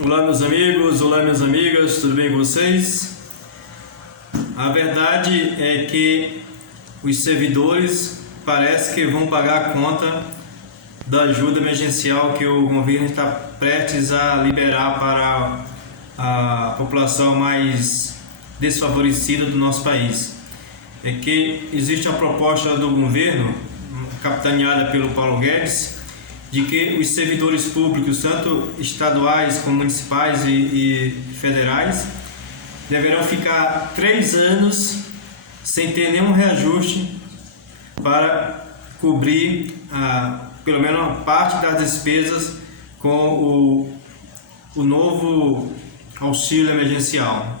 Olá meus amigos, olá minhas amigas, tudo bem com vocês? A verdade é que os servidores parece que vão pagar a conta da ajuda emergencial que o governo está prestes a liberar para a população mais desfavorecida do nosso país. É que existe a proposta do governo, capitaneada pelo Paulo Guedes, de que os servidores públicos, tanto estaduais como municipais e federais, deverão ficar 3 anos sem ter nenhum reajuste para cobrir pelo menos uma parte das despesas com o novo auxílio emergencial.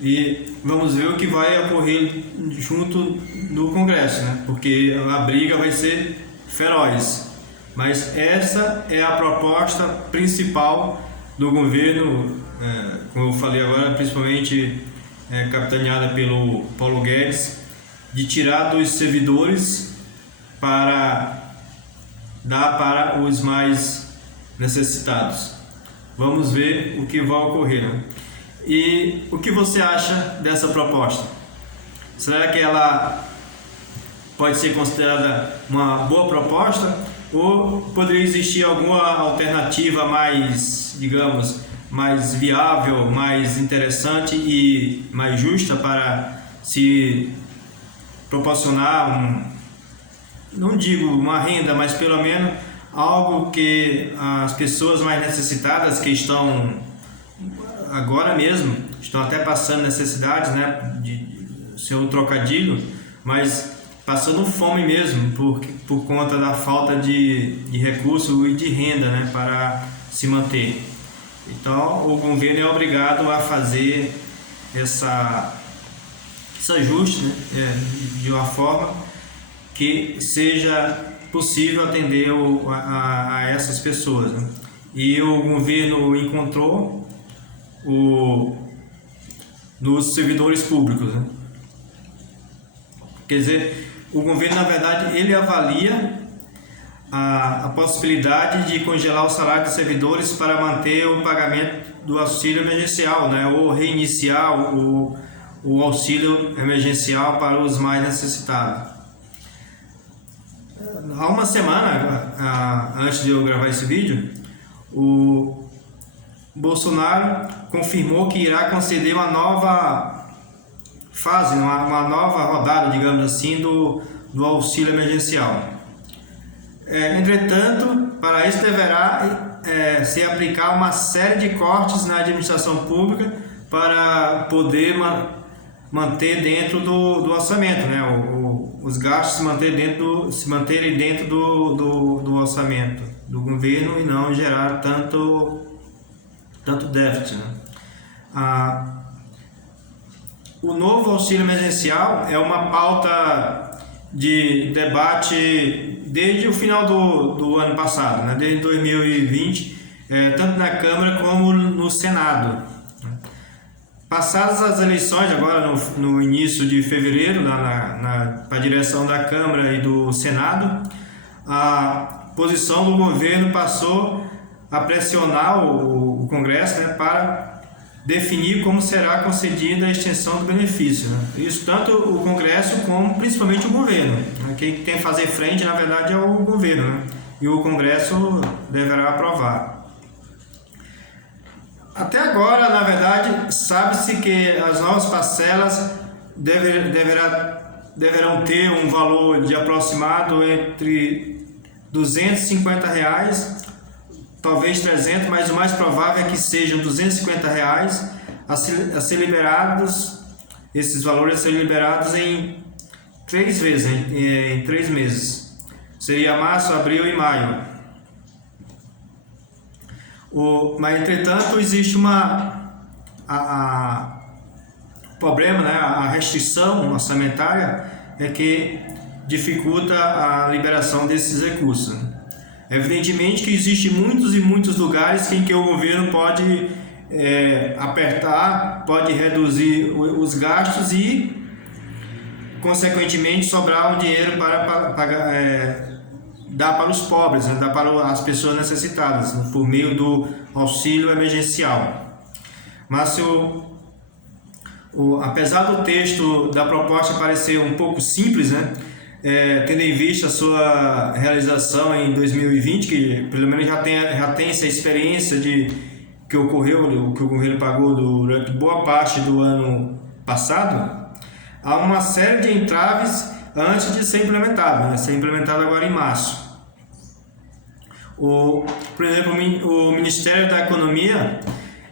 E vamos ver o que vai ocorrer junto no Congresso, né? Porque a briga vai ser feroz. Mas essa é a proposta principal do governo, como eu falei agora, principalmente capitaneada pelo Paulo Guedes, de tirar dos servidores para dar para os mais necessitados. Vamos ver o que vai ocorrer, né? E o que você acha dessa proposta? Será que ela pode ser considerada uma boa proposta? Ou poderia existir alguma alternativa mais, digamos, mais viável, mais interessante e mais justa para se proporcionar não digo uma renda, mas pelo menos algo que as pessoas mais necessitadas, que estão agora mesmo, estão até passando necessidades, né, de ser um trocadilho, mas passando fome mesmo por conta da falta de recurso e de renda, né, para se manter. Então o governo é obrigado a fazer esse ajuste, né, de uma forma que seja possível atender a essas pessoas, né? E o governo encontrou nos servidores públicos, né? Quer dizer, o governo, na verdade, ele avalia a possibilidade de congelar o salário dos servidores para manter o pagamento do auxílio emergencial, né? Ou reiniciar o auxílio emergencial para os mais necessitados. Há uma semana, antes de eu gravar esse vídeo, o Bolsonaro confirmou que irá conceder uma nova fase, uma nova rodada, digamos assim, do auxílio emergencial. Entretanto, para isso deverá se aplicar uma série de cortes na administração pública para poder manter dentro do orçamento, né? Os gastos se manterem dentro do orçamento do governo e não gerar tanto déficit, né? O novo auxílio emergencial é uma pauta de debate desde o final do ano passado, né? Desde 2020, tanto na Câmara como no Senado. Passadas as eleições, agora no início de fevereiro, para a direção da Câmara e do Senado, a posição do governo passou a pressionar o Congresso, né, para definir como será concedida a extensão do benefício, né? Isso tanto o Congresso como principalmente o governo. Quem tem que fazer frente, na verdade, é o governo, né? E o Congresso deverá aprovar. Até agora, na verdade, sabe-se que as novas parcelas deverão ter um valor de aproximado entre R$250, talvez 300, mas o mais provável é que sejam R$250 a ser liberados, esses valores a serem liberados em 3 vezes, em 3 meses. Seria março, abril e maio. Mas, entretanto, existe problema, né? A restrição orçamentária é que dificulta a liberação desses recursos, né? Evidentemente que existem muitos e muitos lugares em que o governo pode apertar, pode reduzir os gastos e, consequentemente, sobrar o dinheiro para pagar, dar para os pobres, né? Dar para as pessoas necessitadas, né? Por meio do auxílio emergencial. Mas apesar do texto da proposta parecer um pouco simples, né? Tendo em vista a sua realização em 2020, que pelo menos já tem essa experiência de que ocorreu, o que o governo pagou durante boa parte do ano passado, há uma série de entraves antes de ser implementado, né? Ser implementado agora em março. Por exemplo, o Ministério da Economia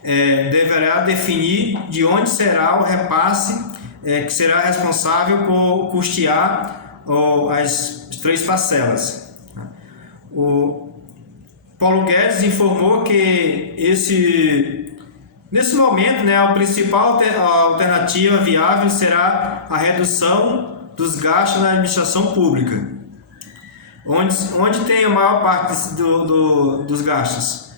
deverá definir de onde será o repasse que será responsável por custear as 3 parcelas. O Paulo Guedes informou que nesse momento, né, a principal alternativa viável será a redução dos gastos na administração pública. Onde tem a maior parte dos gastos?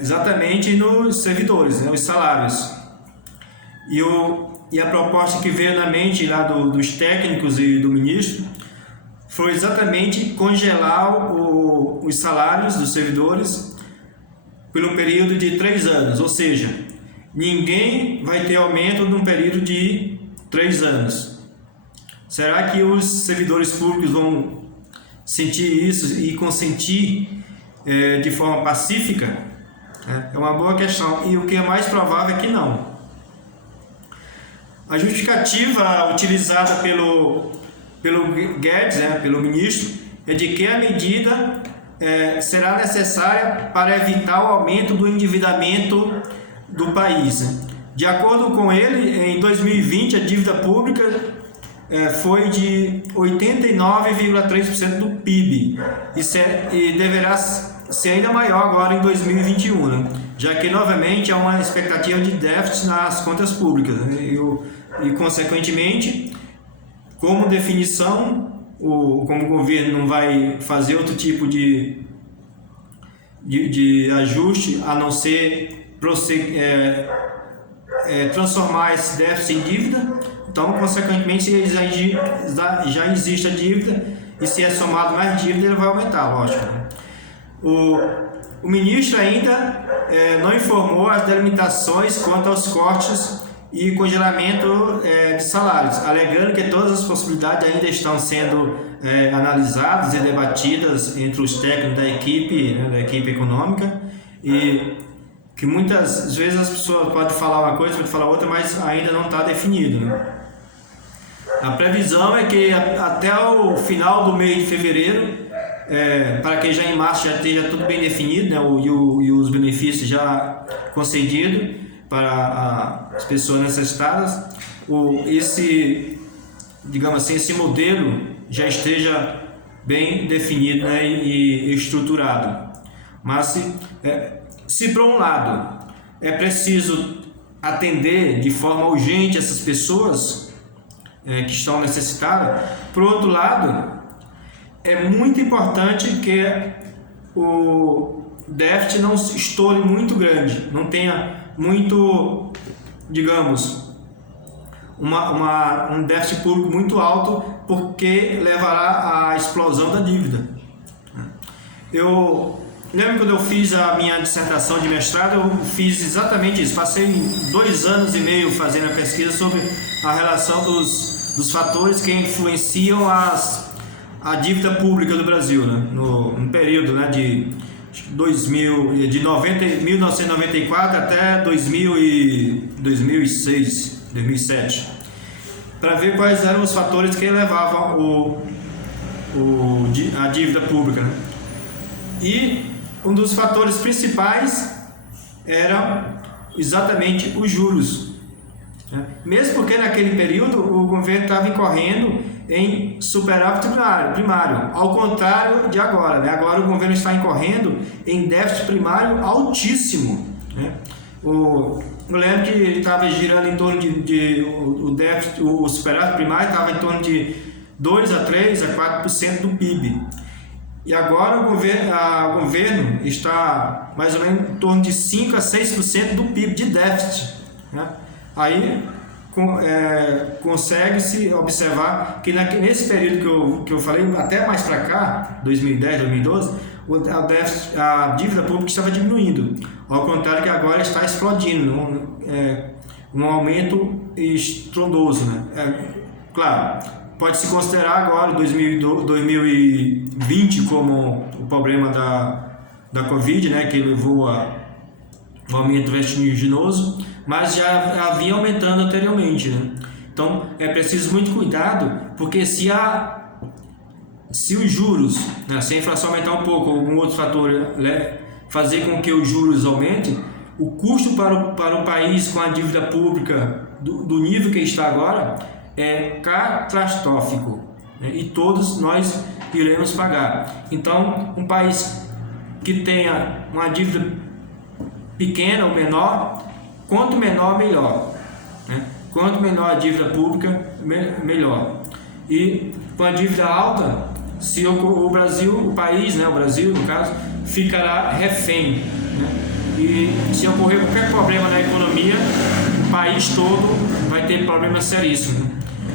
Exatamente nos servidores, né, os salários. E a proposta que veio na mente lá dos técnicos e do ministro foi exatamente congelar os salários dos servidores pelo período de 3 anos, ou seja, ninguém vai ter aumento num período de 3 anos. Será que os servidores públicos vão sentir isso e consentir de forma pacífica? É uma boa questão, e o que é mais provável é que não. A justificativa utilizada pelo Guedes, pelo ministro, é de que a medida será necessária para evitar o aumento do endividamento do país. De acordo com ele, em 2020 a dívida pública foi de 89,3% do PIB e deverá ser ainda maior agora em 2021, né? Já que novamente há uma expectativa de déficit nas contas públicas, né? E consequentemente, como definição, como o governo não vai fazer outro tipo de ajuste a não ser transformar esse déficit em dívida. Então, consequentemente, já existe a dívida, e se é somado mais dívida, ele vai aumentar, lógico. O ministro ainda não informou as delimitações quanto aos cortes e congelamento de salários, alegando que todas as possibilidades ainda estão sendo analisadas e debatidas entre os técnicos da equipe econômica, e que muitas vezes as pessoas podem falar uma coisa, podem falar outra, mas ainda não está definido, né? A previsão é que até o final do mês de fevereiro, para que já em março já esteja tudo bem definido, né, e os benefícios já concedidos para as pessoas necessitadas, esse modelo já esteja bem definido, né, e estruturado. Mas se por um lado é preciso atender de forma urgente essas pessoas que estão necessitadas, por outro lado, é muito importante que o déficit não se estoure muito grande, não tenha muito, um déficit público muito alto, porque levará à explosão da dívida. Eu lembro quando eu fiz a minha dissertação de mestrado, eu fiz exatamente isso. Passei 2 anos e meio fazendo a pesquisa sobre a relação dos fatores que influenciam a dívida pública do Brasil, né? No período, né, de 1994 até 2006, 2007, para ver quais eram os fatores que levavam a dívida pública, né? E um dos fatores principais era exatamente os juros, né? Mesmo porque naquele período o governo estava incorrendo em superávit primário, ao contrário de agora, né? Agora o governo está incorrendo em déficit primário altíssimo, né? Eu lembro que ele estava girando em torno o superávit primário estava em torno de 2 a 3 a 4% do PIB. E agora o governo está mais ou menos em torno de 5 a 6% do PIB de déficit, né? Aí consegue-se observar que nesse período que eu falei, até mais para cá, 2010, 2012, a dívida pública estava diminuindo, ao contrário que agora está explodindo, um aumento estrondoso, né? Claro, pode-se considerar agora 2020 como o problema da Covid, né, que levou a um aumento vertiginoso, mas já havia aumentando anteriormente, né? Então é preciso muito cuidado, porque se os juros, né, se a inflação aumentar um pouco, ou algum outro fator, né, fazer com que os juros aumentem, o custo para o país com a dívida pública do nível que está agora é catastrófico, né, e todos nós iremos pagar. Então, um país que tenha uma dívida pequena ou menor, quanto menor, melhor, né? Quanto menor a dívida pública, melhor. E com a dívida alta, se o Brasil, o país, né, o Brasil no caso, ficará refém, né? E se ocorrer qualquer problema na economia, o país todo vai ter problemas seríssimos.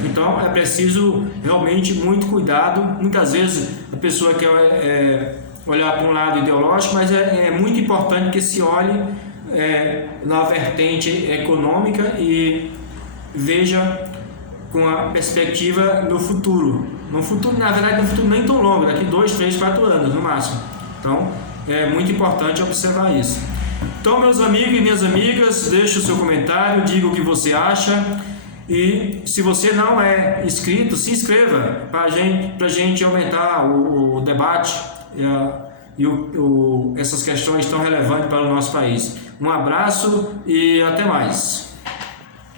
Então é preciso realmente muito cuidado. Muitas vezes a pessoa quer olhar para um lado ideológico, mas é muito importante que se olhe na vertente econômica e veja com a perspectiva do futuro. No futuro, na verdade, no futuro nem tão longo, daqui 2, 3, 4 anos no máximo. Então é muito importante observar isso. Então, meus amigos e minhas amigas, deixe o seu comentário, diga o que você acha. E se você não é inscrito, se inscreva para a gente aumentar o debate essas questões tão relevantes para o nosso país. Um abraço e até mais.